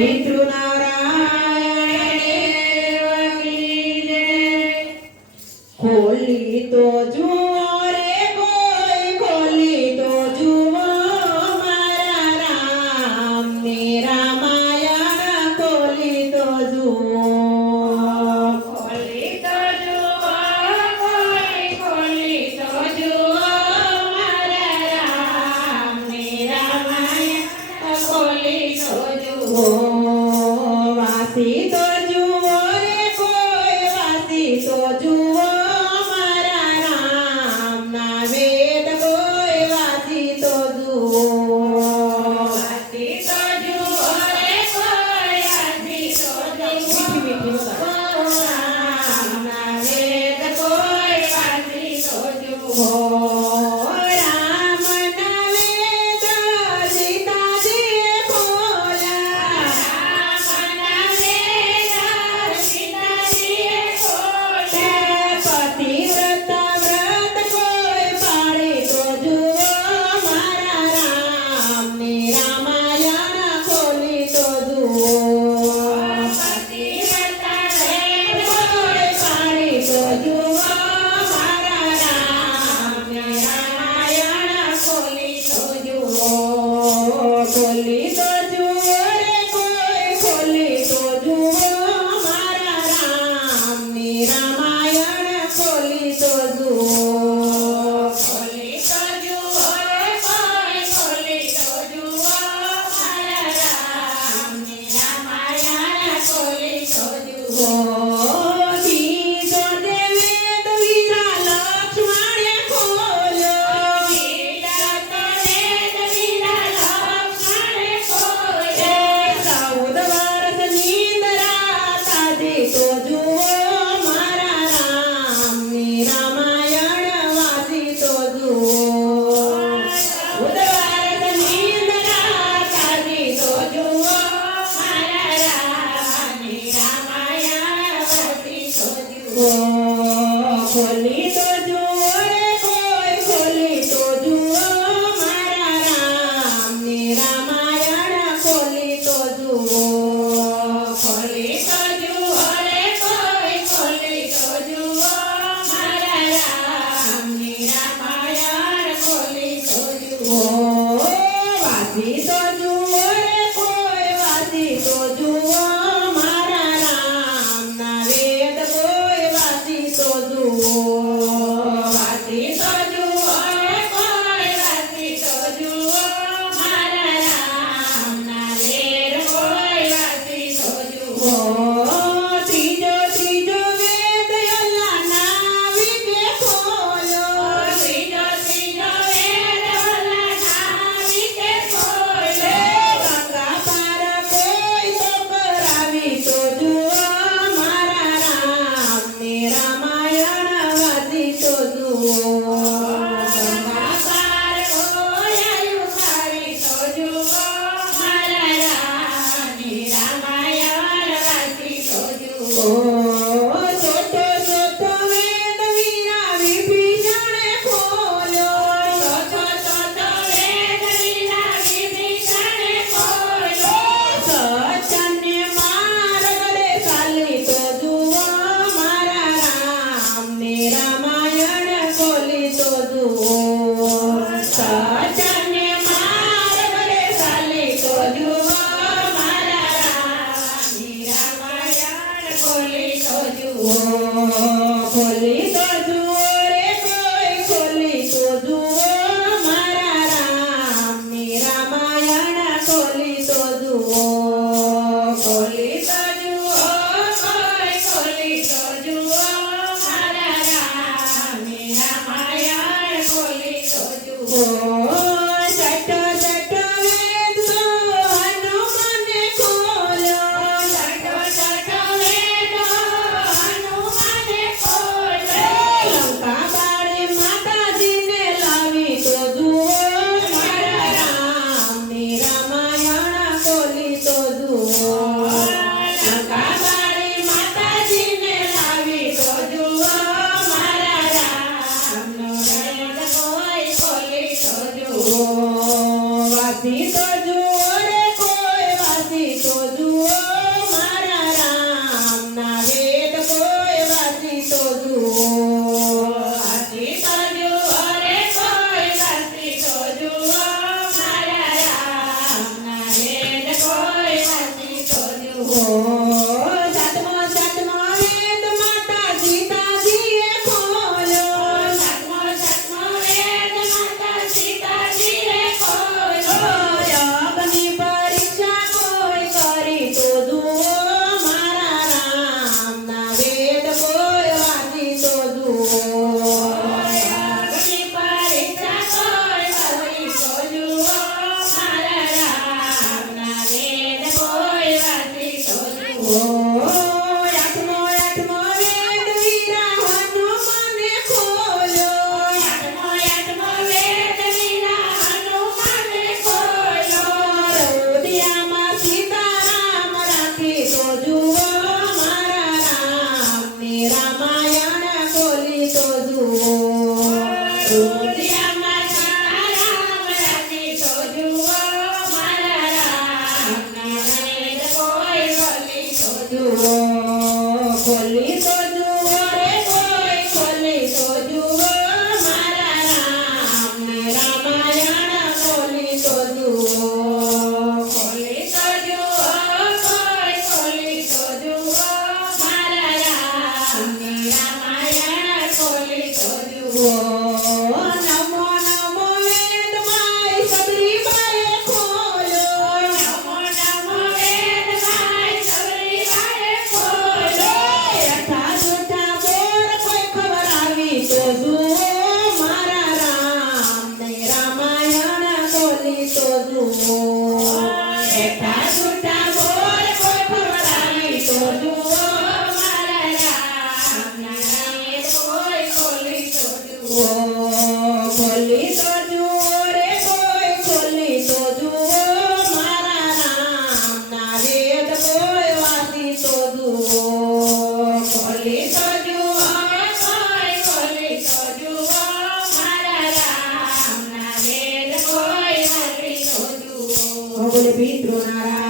પિતૃનારાયણ ખોલી તો જુઓ રે કોઈ ખોલી તો જુઓ મારા રામની રામાયણ ખોલી તો જુઓ ખોલી તો જુઓ કોઈ ખોલી તો જુઓ મારા રામની રામાયણ ખોલી તો જુઓ વાસી તો જુઓ રે કોઈ વાસી તો જુઓ મારા રામના વેદ કોઈ વાસી તો જુઓ વાસી તો જુઓ રે કોઈ વાસી તો જુઓ રામના વેદ કોઈ વાસી તો જુઓ રામના વેદ સીતાજીએ ખોલ્યા રામના વેદ સીતાજીએ ખોલ્યા પતિવ્રત વ્રત કોઈ પાળે તો જુઓ મારા રામની રામાયણ ખોલી તો જુઓ પતિવ્રતા વેદ કોઈ પાળે તો જુઓ મારા રામની રામાયણ ખોલી તો જુઓ ખોલી તો જુઓ રે કોઈ ખોલી તો જુઓ મારા રામની રામાયણ ખોલી તો જુઓ ખોલી તો જુઓ રે કોઈ ખોલી તો જુઓ મારા રામની રામાયણ ખોલી તો જુઓ બીજો જે વેદ વીરા લક્ષ્મણે ખોલ્યો ગીતા તો વેદ વીરા લક્ષ્મણે ખોલ્યો 14 વર્ષ નિંદ્રા તાજી તો જુઓ મારા રામની રામાયણ વાસી તો જુઓ 14 વર્ષ નિંદ્રા તાજી તો જુઓ મારા રામની રામાયણ વાસી તો જુઓ ખોલી તો જુઓ રે કોઈ ખોલી તો જુઓ મારા રામની રામાયણ ખોલી તો જુઓ ખોલી તો જુઓ રે કોઈ ખોલી તો જુઓ મારા રામની રામાયણ ખોલી તો જુઓ વાસી તો જુઓ રે કોઈ વાસી તો જુઓ મારા રામના વેદ કોઈ વાસી તો જુઓ વાસી તો જુઓ રે કોઈ વાસી તો જુઓ મારા રામના વેદ કોઈ વાસી તો જુઓ ત્રીજો વેદ અલ્લાહના વિશે ખોલ્યો ત્રીજો વેદ ઓલાના વિશે ખોલ્યો ગંગા પાર કોઈ તો કરાવી તો જુઓ મારા રામની રામાયણ વાસી તો જુઓ ગંગા પાર કોઈ આયુષારી તો જુઓ મારા રામની રામાયણ વાસી તો જુઓ ચોથો વેદ વીરા વિભીષણે ખોલ્યો ચોથો વેદ વીરા વિભીષણે ખોલ્યો સચને માર્ગ રે ચાલી તો જુઓ મારા રામની રામાયણ ખોલી તો જુઓ સચને માર્ગ રે ચાલી તો જુઓ મારા રામની રામાયણ ખોલી તો જુઓ ખોલી તો જુઓ રે કોઈ ખોલી તો જુઓ મારા રામની રામાયણ ખોલી તો જુઓ ખોલી તો જુઓ કોઈ ખોલી તો જુઓ મારા રામની રામાયણ ખોલી તો જુઓ છઠ્ઠો વેદ તો હનુમાને ખોલ્યો છઠ્ઠો વેદ હનુમાને ખોલ્યો લંકા બાળે માતાજીને લાવી તો જુઓ મારા રામની રામાયણ ખોલી તો જુઓ લંકા બાળી માતાજીને લાવી તો જુઓ મારા રામનો વેદ કોઈ ખોલી તો જુઓ વાસી તો જુઓ રે કોઈ વાસી તો જુઓ જુઓ બેઠા છૂટા બોલ કોઈ ખવડાવી તો જુઓ મારા રામના વેદ કોઈ ખોલી તો જુઓ ખોલી તો જુઓ રે કોઈ ખોલી તો જુઓ મારા રામના વેદ કોઈ વાંચી તો જુઓ ખોલી તો જુઓ કોઈ ખોલી તો જુઓ મારા રામના વેદ કોઈ વાંચી તો જુઓ બોલે પિતૃ નારાયણ